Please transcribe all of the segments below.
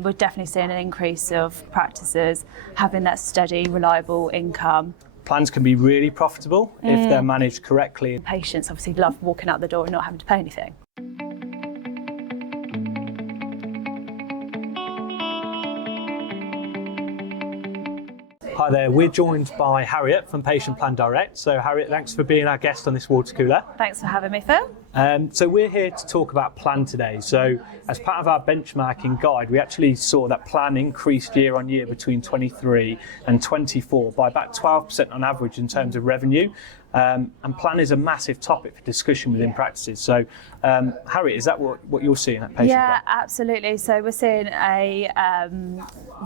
We're definitely seeing an increase of practices having that steady, reliable income. Plans can be really profitable if they're managed correctly. Patients obviously love walking out the door and not having to pay anything. Hi there, we're joined by Harriet from Patient Plan Direct. So Harriet, thanks for being our guest on this water cooler. Thanks for having me, Phil. So we're here to talk about Plan today. So as part of our benchmarking guide, we actually saw that Plan increased year on year between 23 and 24 by about 12% on average in terms of revenue. And Plan is a massive topic for discussion within practices. So Harriet, is that what you're seeing at Patient Plan? Absolutely. So we're seeing a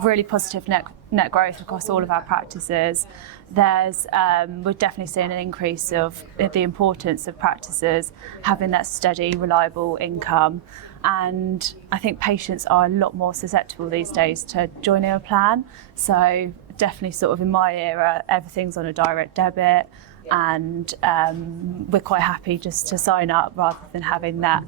really positive net growth across all of our practices. We're definitely seeing an increase of the importance of practices having that steady, reliable income. And I think patients are a lot more susceptible these days to joining a plan. So definitely sort of in my era, everything's on a direct debit. And we're quite happy just to sign up rather than having that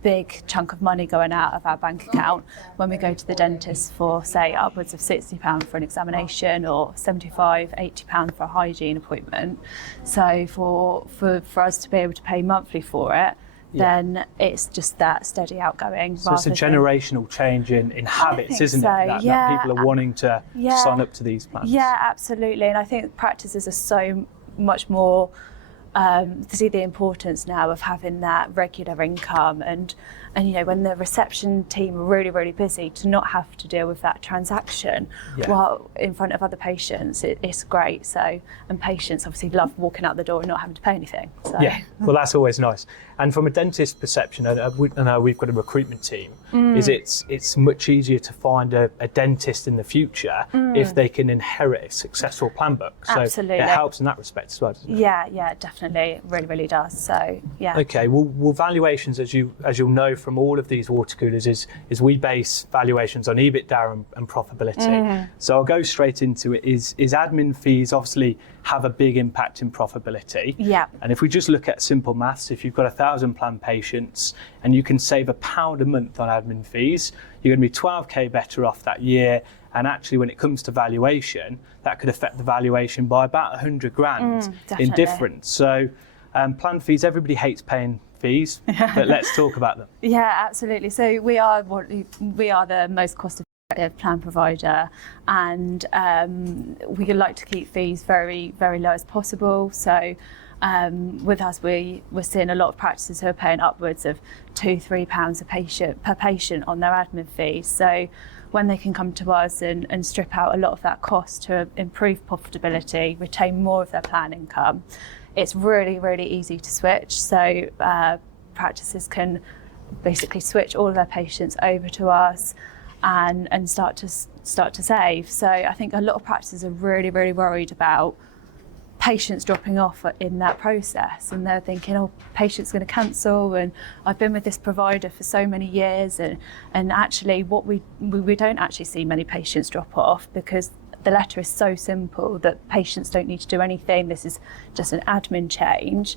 big chunk of money going out of our bank account when we go to the dentist for, say, upwards of £60 for an examination or £75, £80 for a hygiene appointment. So for us to be able to pay monthly for it, then it's just that steady outgoing. So it's a generational change in habits, isn't it? That people are wanting to sign up to these plans. Yeah, absolutely. And I think practices are so much more to see the importance now of having that regular income and you know, when the reception team are really, really busy, to not have to deal with that transaction while in front of other patients, it's great. So, and patients obviously love walking out the door and not having to pay anything. So. Yeah, well, that's always nice. And from a dentist perception, I know we've got a recruitment team, is it's much easier to find a dentist in the future if they can inherit a successful plan book. So absolutely. It helps in that respect as well, doesn't it? Yeah, definitely. It really, really does. So, yeah. Okay, well valuations, as you'll know from all of these water coolers, is we base valuations on EBITDA and profitability. So I'll go straight into it. Is admin fees obviously have a big impact in profitability? Yeah. And if we just look at simple maths, if you've got 1,000 plan patients and you can save £1 a month on admin fees, you're going to be 12k better off that year. And actually, when it comes to valuation, that could affect the valuation by about 100 grand in difference. So plan fees, everybody hates paying fees, but let's talk about them. Yeah, absolutely. So we are the most cost-effective plan provider, and we like to keep fees very, very low as possible. So with us, we're seeing a lot of practices who are paying upwards of £2-3 per patient on their admin fees. So when they can come to us and strip out a lot of that cost to improve profitability, retain more of their plan income, it's really, really easy to switch. So practices can basically switch all of their patients over to us and start to save. So I think a lot of practices are really, really worried about patients dropping off in that process, and they're thinking, oh, patient's going to cancel, and I've been with this provider for so many years, and actually we don't actually see many patients drop off because the letter is so simple that patients don't need to do anything. This is just an admin change.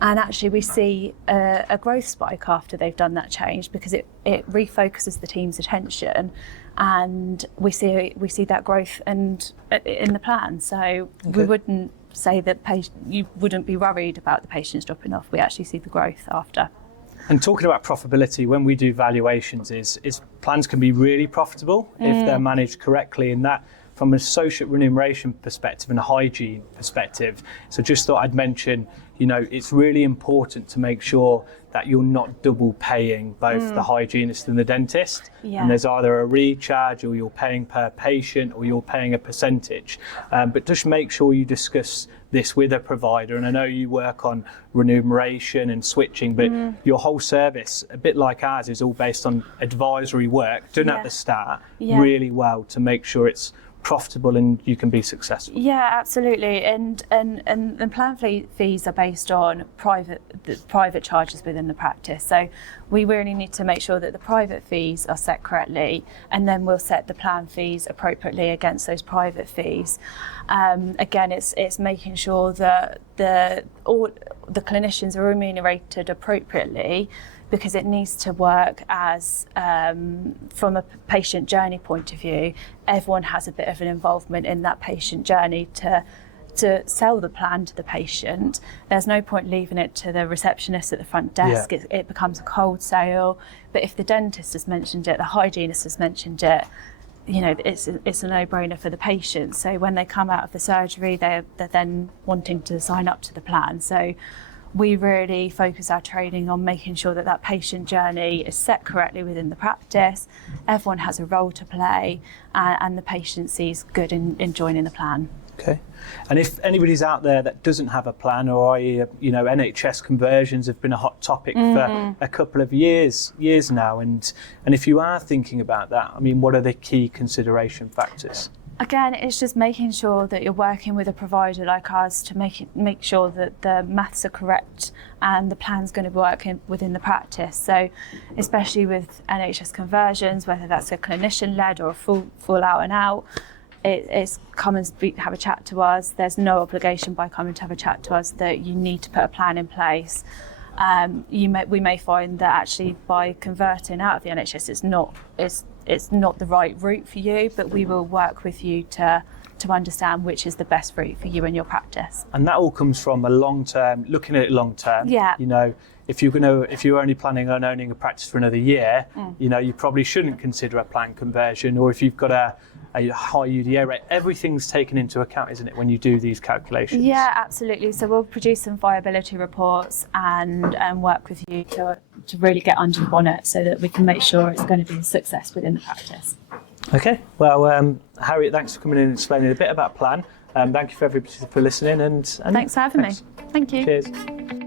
And actually we see a growth spike after they've done that change because it refocuses the team's attention, and we see that growth and in the plan. So we wouldn't say that you wouldn't be worried about the patients dropping off. We actually see the growth after. And talking about profitability, when we do valuations, is plans can be really profitable if they're managed correctly, and that from an associate remuneration perspective and a hygiene perspective. So just thought I'd mention, you know, it's really important to make sure that you're not double paying both the hygienist and the dentist. And there's either a recharge, or you're paying per patient, or you're paying a percentage. But just make sure you discuss this with a provider. And I know you work on remuneration and switching, but your whole service, a bit like ours, is all based on advisory work done at the start really well to make sure it's profitable and you can be successful. Yeah, absolutely. And plan fees are based on private charges within the practice. So we really need to make sure that the private fees are set correctly, and then we'll set the plan fees appropriately against those private fees. Again, it's making sure that all the clinicians are remunerated appropriately, because it needs to work as, from a patient journey point of view, everyone has a bit of an involvement in that patient journey to sell the plan to the patient. There's no point leaving it to the receptionist at the front desk. Yeah. It becomes a cold sale. But if the dentist has mentioned it, the hygienist has mentioned it, you know, it's a no-brainer for the patient. So when they come out of the surgery, they're then wanting to sign up to the plan. So we really focus our training on making sure that that patient journey is set correctly within the practice. Everyone has a role to play, and the patient sees good in joining the plan. Okay. And if anybody's out there that doesn't have a plan, or NHS conversions have been a hot topic for a couple of years now, and if you are thinking about that, I mean, what are the key consideration factors? Again, it's just making sure that you're working with a provider like ours to make sure that the maths are correct and the plan's going to work within the practice. So especially with NHS conversions, whether that's a clinician-led or a full out and out, it's come and have a chat to us. There's no obligation by coming to have a chat to us that you need to put a plan in place. We may find that actually by converting out of the NHS, it's not the right route for you, but we will work with you to understand which is the best route for you and your practice. And that all comes from a long-term, looking at it long-term. Yeah. You know, if you're only planning on owning a practice for another year, you know, you probably shouldn't consider a plan conversion. Or if you've got a high UDA rate, everything's taken into account, isn't it, when you do these calculations? Yeah, absolutely. So we'll produce some viability reports and work with you to really get under the bonnet so that we can make sure it's going to be a success within the practice. Okay. Well, Harriet, thanks for coming in and explaining a bit about plan. Thank you for everybody for listening. And thanks for having me. Thank you. Cheers.